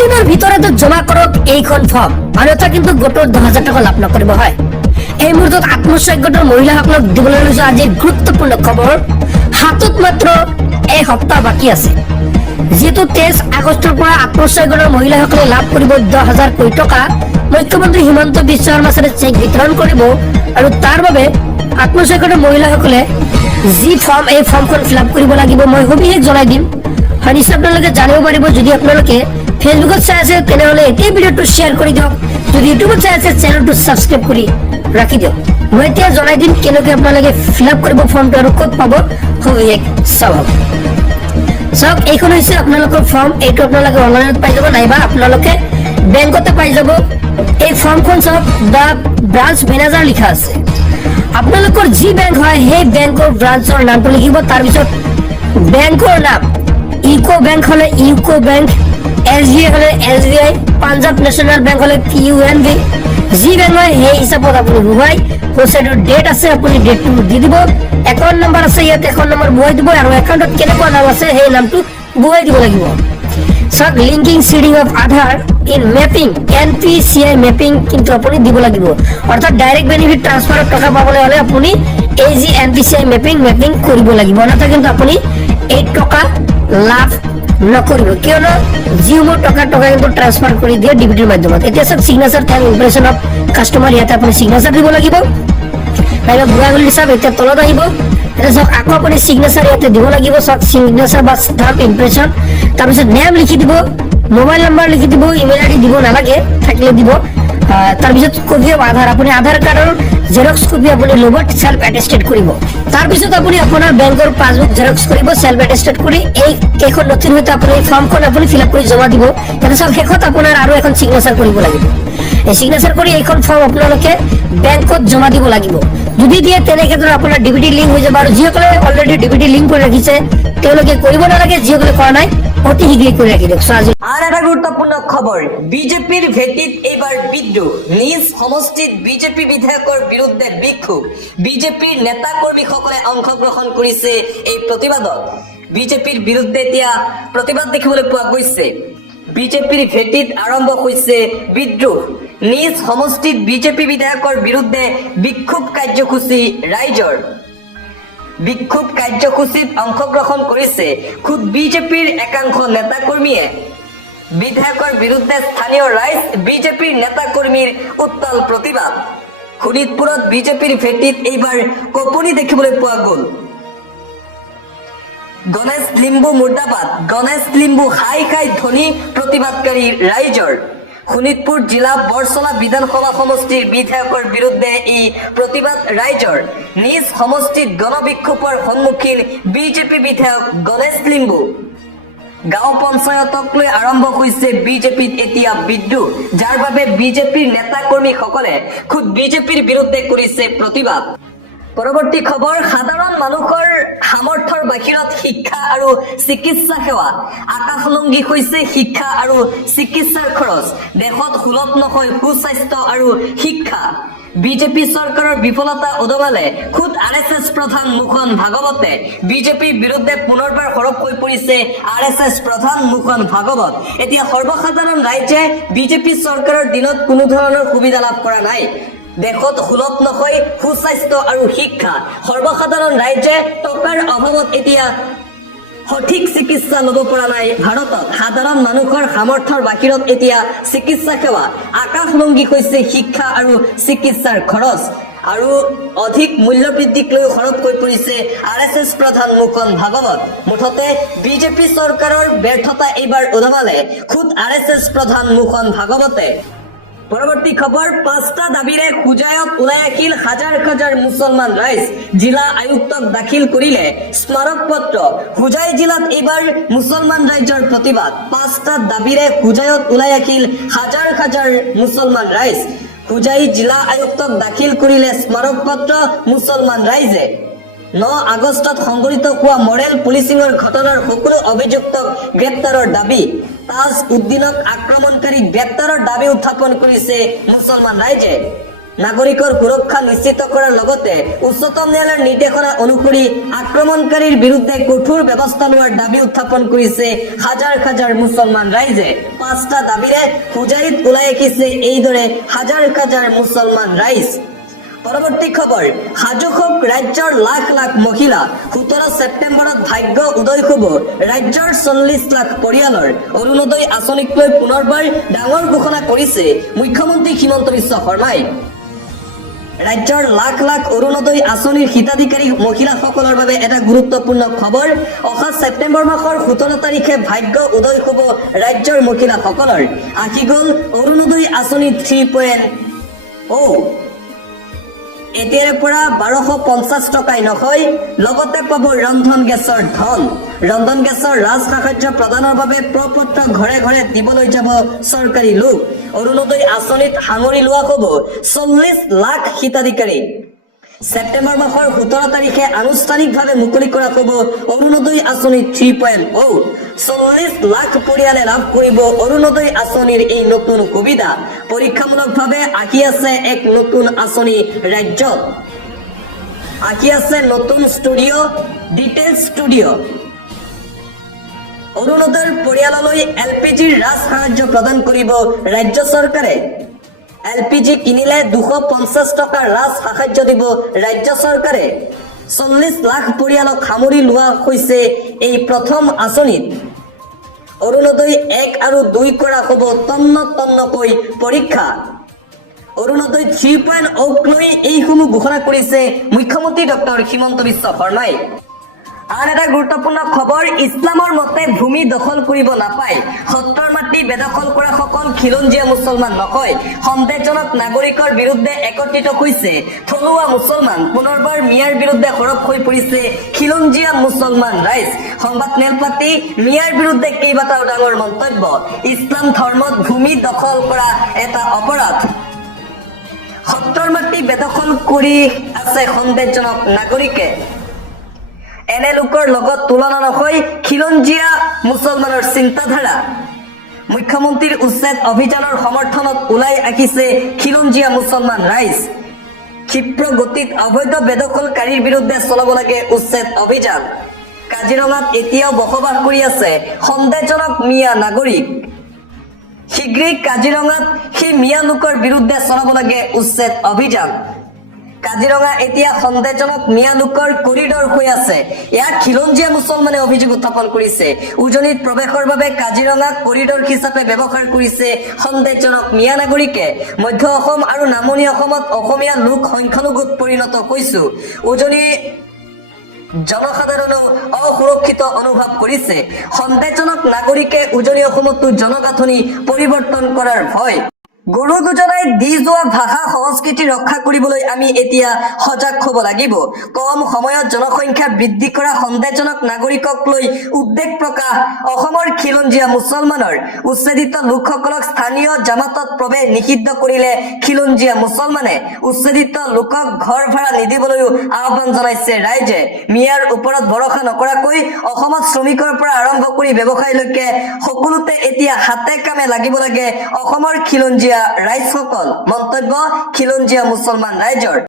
দিনৰ ভিতৰতে জমা কৰক এইখন ফৰ্ম, অন্যথা কিন্তু গোটৰ 10,000 টকা লাভ নকৰিব হয়। এই মুহূৰ্তত আত্মসহায়ক গোটৰ মহিলাসকলক দিবলৈ লৈছো আজিৰ গুৰুত্বপূৰ্ণ খবৰ। হাতত মাত্ৰ এসপ্তাহ বাকী আছে। যেহেতু 23 আগষ্টৰ পৰা আত্মসহায়ক গোটৰ মহিলাসকলে লাভ কৰিব 10,000 কোটি টকা। মুখ্যমন্ত্ৰী হিমন্ত বিশ্ব শৰ্মাই চেক বিতৰণ কৰিব আৰু তাৰ বাবে আত্মসহায়ক গোটৰ মহিলাসকলে যি ফৰ্ম এই ফৰ্মখন ফিল আপ কৰিব লাগিব মই সবিশেষ জনাই দিম। হয় নিশ্চয় আপোনালোকে জানিব পাৰিব। যদি আপোনালোকে ফেচবুকত চাই আছে তেনেহ'লে এই ভিডিঅ'টো শ্বেয়াৰ কৰি দিয়ক। যদি ইউটিউবত চাই আছে চেনেলটো ছাবস্ক্ৰাইব কৰি ৰাখি দিয়ক। মই এতিয়া জনাই দিম কেনেকৈ আপোনালোকে ফিল আপ কৰিব ফৰ্মটো আৰু ক'ত পাব সবিশেষ চাওক। চাওক এইখন হৈছে আপোনালোকৰ ফৰ্ম। এইটো আপোনালোকে অনলাইনত পাই যাব নাইবা আপোনালোকে বেংকতে পাই যাব। এই ফৰ্মখন চাওক দা ব্ৰাঞ্চ মেনেজাৰ লিখা আছে। আপোনালোকৰ যি বেংক হয় সেই বেংকৰ ব্ৰাঞ্চৰ নামটো লিখিব। তাৰপিছত বেংকৰ নাম ইউকো বেংক হলে ইউকো বেংক, SBI হলে SBI, পাঞ্জাব নেশ্যনেল বেংক হলে PNB। যি বেংক হয় সেই হিচাপত আপুনি বহুৱাই পইচাটোৰ ডেট আছে আপুনি ডেটটো দি দিব। একাউণ্ট নম্বৰ আছে ইয়াত একাউণ্ট নম্বৰ বহুৱাই দিব আৰু একাউণ্টত কেনেকুৱা নাম আছে সেই নামটো বহুৱাই দিব লাগিব। চাওক linking seeding of Aadhaar in mapping NPCI mapping কিন্তু আপুনি দিব লাগিব। অৰ্থাৎ ডাইৰেক্ট বেনিফিট ট্ৰান্সফাৰত টকা পাবলৈ হ'লে আপুনি এই যি NPCI মেপিং কৰিব লাগিব, অন্যথা কিন্তু আপুনি এই টকা লাভ নকৰিব। কিয়নো যিসমূহ টকা কিন্তু ট্ৰান্সফাৰ কৰি দিয়ে ডিবিটিৰ মাধ্যমত। এতিয়া চাওক signature thank impression of customer, ইয়াতে আপুনি চিগনেচাৰ দিব লাগিব। নাইবা বুঢ়াগুলি হিচাপ এতিয়া তলত আহিব। এতিয়া চাওক আকৌ আপুনি চিগনেচাৰ ইয়াতে দিব লাগিব। চাওক চিগনেচাৰ বা ষ্টাম্প ইমপ্ৰেছন, তাৰপিছত নেম লিখি দিব, মোবাইল নম্বৰ লিখি দিব, ইমেইল ID দিব নালাগে, থাকিলে দিব। তাৰপিছত কপি অফ আধাৰ, আপুনি আধাৰ কাৰ্ডৰ জেৰক্স কপি আপুনি ল'ব, সেল্ফ এটেষ্টেড কৰিব। তাৰপিছত আপুনি আপোনাৰ বেংকৰ পাছবুক জেৰক্স কৰিব সেল্ফ এটেষ্টেড কৰি। এই কেইখন নথিৰ সৈতে আপুনি এই ফৰ্মখন আপুনি ফিল আপ কৰি জমা দিব। তাৰপিছত শেষত আপোনাৰ আৰু এখন চিগনেচাৰ কৰিব লাগিব। এই চিগনেচাৰ কৰি এইখন ফৰ্ম আপোনালোকে বেংকত জমা দিব লাগিব। যদি দিয়ে তেনে ক্ষেত্ৰত আপোনাৰ ডিবিটি লিংক হৈ যাব। আৰু যিসকলে অলৰেডি ডিবিটি লিংক কৰি ৰাখিছে তেওঁলোকে কৰিব নালাগে, যিসকলে কৰা নাই অতি শীঘ্ৰেই কৰি ৰাখি দিয়ক। আৰ একটা গুৰুত্বপূৰ্ণ খবৰ, বিজেপিৰ ভেটিত এবাৰ বিদ্ৰোহ। নিজ সমষ্টিত বিজেপি বিধায়কৰ বিৰুদ্ধে বিক্ষোভ। বিজেপিৰ নেতা কৰ্মীসকলে অংশগ্ৰহণ কৰিছে এই প্ৰতিবাদত। বিজেপিৰ বিৰুদ্ধে এতিয়া প্ৰতিবাদ দেখিবলৈ পোৱা গৈছে। বিজেপিৰ ভেটিত আৰম্ভ হৈছে বিদ্ৰোহ। নিজ সমষ্টিত বিজেপি বিধায়কৰ বিৰুদ্ধে বিক্ষোভ কাৰ্যসূচী ৰাইজৰ। বিক্ষোভ কাৰ্যসূচীত অংশগ্ৰহণ কৰিছে খুদ বিজেপিৰ একাংশ নেতা কৰ্মীয়ে। বিধায়কৰ বিৰুদ্ধে স্থানীয় ৰাইজ, বিজেপিৰ নেতা কৰ্মীৰ উত্তাল প্ৰতিবাদ। শোণিতপুৰত বিজেপিৰ ভেটিত এইবাৰ কঁপনি দেখিবলৈ পোৱা গ'ল। গণেশ লিম্বু মুৰ্দাবাদ, গণেশ লিম্বু হাই খাই ধ্বনি প্ৰতিবাদকাৰী ৰাইজৰ। শোণিতপুৰ জিলা বৰছলা বিধানসভা সমষ্টিৰ বিধায়কৰ বিৰুদ্ধে এই প্ৰতিবাদ ৰাইজৰ। নিজ সমষ্টিত গণবিক্ষোভৰ সন্মুখীন বিজেপি বিধায়ক গণেশ লিম্বু। গাঁও পঞ্চায়তক লৈ আৰম্ভ হৈছে বিজেপিত এতিয়া বিদ্ৰোহ, যাৰ বাবে বিজেপিৰ নেতা কৰ্মীসকলে খুদ বিজেপিৰ বিৰুদ্ধে কৰিছে প্ৰতিবাদ। পৰৱৰ্তী খবৰ, সাধাৰণ মানুহৰ সামৰ্থ্যৰ বাহিৰত শিক্ষা আৰু চিকিৎসা সেৱা। আকাশলংঘী হৈছে শিক্ষা আৰু চিকিৎসাৰ খৰচ। দেশত সুলভ নহয় সুস্বাস্থ্য আৰু শিক্ষা। বিজেপি চৰকাৰৰ বিফলতা উদবালে খুদ RSS প্ৰধান মোহন ভাগৱতে। বিজেপিৰ বিৰুদ্ধে পুনৰবাৰ সৰব হৈ পৰিছে RSS প্ৰধান মোহন ভাগৱত। এতিয়া সৰ্বসাধাৰণ ৰাইজে বিজেপি চৰকাৰৰ দিনত কোনো ধৰণৰ সুবিধা লাভ কৰা নাই। দেশত সুলভ নহয় সুস্বাস্থ্য আৰু শিক্ষা। সৰ্বসাধাৰণ ৰাইজে টকাৰ অভাৱত এতিয়া সঠিক চিকিৎসা ল'ব পৰা নাই। ভাৰতত সাধাৰণ মানুহৰ সামৰ্থ্যৰ বাহিৰত এতিয়া চিকিৎসা সেৱা। আকাশলংঘী হৈছে শিক্ষা আৰু চিকিৎসাৰ খৰচ। আৰু অধিক মূল্য বৃদ্ধিক লৈ সৰব হৈ পৰিছে RSS প্ৰধান মোহন ভাগৱত। মুঠতে বিজেপি চৰকাৰৰ ব্যৰ্থতা এইবাৰ উদবালে খুদ RSS প্ৰধান মোহন ভাগৱতে। পৰৱৰ্তী খবৰ, 5টা দাবীৰে হোজাইত ওলাই আহিল হাজাৰ হাজাৰ মুছলমান ৰাইজ। জিলা আয়ুক্তক দাখিল কৰিলে স্মাৰক পত্ৰ। হোজাই জিলাত এইবাৰ মুছলমান ৰাইজৰ প্ৰতিবাদ। 5টা দাবীৰে হোজাইত ওলাই আহিল হাজাৰ হাজাৰ মুছলমান ৰাইজ। হোজাই জিলা আয়ুক্তক দাখিল কৰিলে স্মাৰক পত্ৰ মুছলমান ৰাইজে। 9 আগষ্টত সংঘটিত হোৱা মডেল পুলিচিঙৰ ঘটনাৰ সকলো অভিযুক্তক গ্ৰেপ্তাৰৰ দাবী। তাজ উদ্দিনক আক্ৰমণকাৰী গ্ৰেপ্তাৰৰ দাবী উত্থাপন কৰিছে মুছলমান ৰাইজে। নাগৰিকৰ সুৰক্ষা নিশ্চিত কৰাৰ লগতে উচ্চতম ন্যায়ালয়ৰ নিৰ্দেশনা অনুসৰি আক্ৰমণকাৰীৰ বিৰুদ্ধে কঠোৰ ব্যৱস্থা লোৱাৰ দাবী উত্থাপন কৰিছে হাজাৰ হাজাৰ মুছলমান ৰাইজে। 5টা দাবীৰে পূজাৰীত ওলাই আহিছে এইদৰে হাজাৰ হাজাৰ মুছলমান ৰাইজ। পৰৱৰ্তী খবৰ, সাজুসক ৰাজ্যৰ লাখ লাখ মহিলা। 17 ছেপ্টেম্বৰত ভাগ্য উদয় হ'ব ৰাজ্যৰ 40 লাখ পৰিয়ালৰ। অৰুণোদয় আঁচনিক লৈ পুনৰবাৰ ডাঙৰ ঘোষণা কৰিছে মুখ্যমন্ত্ৰী হিমন্ত বিশ্ব শৰ্মাই। ৰাজ্যৰ লাখ লাখ অৰুণোদয় আঁচনিৰ হিতাধিকাৰী মহিলাসকলৰ বাবে এটা গুৰুত্বপূৰ্ণ খবৰ। অহা ছেপ্টেম্বৰ মাহৰ 17 তাৰিখে ভাগ্য উদয় হ'ব ৰাজ্যৰ মহিলাসকলৰ। আহি গ'ল অৰুণোদয় আঁচনি 3.0। এতিয়াৰে পৰা 1250 টকাই নহয়, লগতে পাব ৰন্ধন গেছৰ ধন। ৰন্ধন গেছৰ ৰাজ সাহায্য প্ৰদানৰ বাবে প্ৰপত্ৰ ঘৰে ঘৰে দিবলৈ যাব চৰকাৰী লোক। অৰুণোদয় আঁচনিত সাঙুৰি লোৱা হ'ব 40 লাখ হিতাধিকাৰী। ছেপ্টেম্বৰ মাহৰ 17 তাৰিখে আনুষ্ঠানিকভাৱে মুকলি কৰা হ'ব অৰুণোদয় আঁচনি 3.0। 40 লাখ পৰিয়ালে লাভ কৰিব অৰুণোদয় আঁচনিৰ এই নতুন সুবিধা। পৰীক্ষামূলকভাৱে আহি আছে এক নতুন আঁচনি ৰাজ্যত। আহি আছে নতুন ষ্টুডিঅ', ডিটেইল ষ্টুডিঅ'। অৰুণোদয়ৰ পৰিয়াললৈ LPGৰ ৰাজ সাহায্য প্ৰদান কৰিব ৰাজ্য চৰকাৰে। LPG কিনিলে 250 টকাৰ ৰাজ সাহায্য দিব ৰাজ্য চৰকাৰে। 40 লাখ পৰিয়ালক সামৰি লোৱা হৈছে এই প্ৰথম আঁচনিত। অৰুণোদয় 1 আৰু 2 কৰা হ'ব তন্ন তন্নকৈ পৰীক্ষা। অৰুণোদয় 3.0ক লৈ এইসমূহ ঘোষণা কৰিছে মুখ্যমন্ত্ৰী ডক্টৰ হিমন্ত বিশ্ব শৰ্মাই। আন এটা গুৰুত্বপূৰ্ণ খবৰ, ইছলামৰ মতে ভূমি দখল কৰিব নাপায়। সত্ৰৰ মাটি বেদখল কৰা সকল খিলঞ্জীয়া মুছলমান নহয়। সন্দেহজনক নাগৰিকৰ বিৰুদ্ধে একত্ৰিত হৈছে থলুৱা মুছলমান। পুনৰবাৰ মিয়াৰ বিৰুদ্ধে সৰব হৈ পৰিছে খিলঞ্জীয়া মুছলমান ৰাইজ। সংবাদ মেল পাতি মিয়াৰ বিৰুদ্ধে কেইবাটাও ডাঙৰ মন্তব্য। ইছলাম ধৰ্মত ভূমি দখল কৰা এটা অপৰাধ। সত্ৰৰ মাটি বেদখল কৰি আছে সন্দেহজনক নাগৰিকে। এনে লোকৰ লগত তুলনা নহয় খিলঞ্জীয়া মুছলমানৰ চিন্তাধাৰা। মুখ্যমন্ত্ৰীৰ উচ্ছেদ অভিযানৰ সমৰ্থনত ওলাই আহিছে খিলঞ্জীয়া মুছলমান ৰাইজ। ক্ষিপ্ৰ গতিত অবৈধ বেদখলকাৰীৰ বিৰুদ্ধে চলাব লাগে উচ্ছেদ অভিযান। কাজিৰঙাত এতিয়াও বসবাস কৰি আছে সন্দেহজনক মিয়া নাগৰিক। শীঘ্ৰেই কাজিৰঙাত সেই মিয়া লোকৰ বিৰুদ্ধে চলাব লাগে উচ্ছেদ অভিযান। কাজিৰঙা এতিয়া সন্দেহজনক মিয়া লোকৰ কৰিডৰ হৈ আছে। ইয়াক খিলঞ্জীয়া মুছলমানে অভিযোগ উত্থাপন কৰিছে। উজনিত প্ৰৱেশৰ বাবে কাজিৰঙাক কৰিডৰ হিচাপে ব্যৱহাৰ কৰিছে সন্দেহজনক মিয়া নাগৰিকে। মধ্য অসম আৰু নামনি অসমত অসমীয়া লোক সংখ্যালঘুত পৰিণত হৈছো। উজনি জনসাধাৰণেও অসুৰক্ষিত অনুভৱ কৰিছে। সন্দেহজনক নাগৰিকে উজনি অসমতো জনগাঁথনি পৰিৱৰ্তন কৰাৰ ভয়। গুৰু দুজনাই দি যোৱা ভাষা সংস্কৃতি ৰক্ষা কৰিবলৈ আমি এতিয়া সজাগ হ'ব লাগিব। কম সময়ত জনসংখ্যা বৃদ্ধি কৰা সন্দেহজনক নাগৰিকক লৈ উদ্বেগ প্ৰকাশ অসমৰ খিলঞ্জীয়া মুছলমানৰ। উচ্ছেদিত লোকসকলক স্থানীয় জামাতত প্ৰৱেশ নিষিদ্ধ কৰিলে খিলঞ্জীয়া মুছলমানে। উচ্ছেদিত লোকক ঘৰ ভাড়া নিদিবলৈও আহ্বান জনাইছে ৰাইজে। মিয়াৰ ওপৰত ভৰসা নকৰাকৈ অসমত শ্ৰমিকৰ পৰা আৰম্ভ কৰি ব্যৱসায়লৈকে সকলোতে এতিয়া হাতে কামে লাগিব লাগে অসমৰ খিলঞ্জীয়া ৰাইজসকল। মন্তব্য খিলঞ্জীয়া মুছলমান ৰাইজৰ।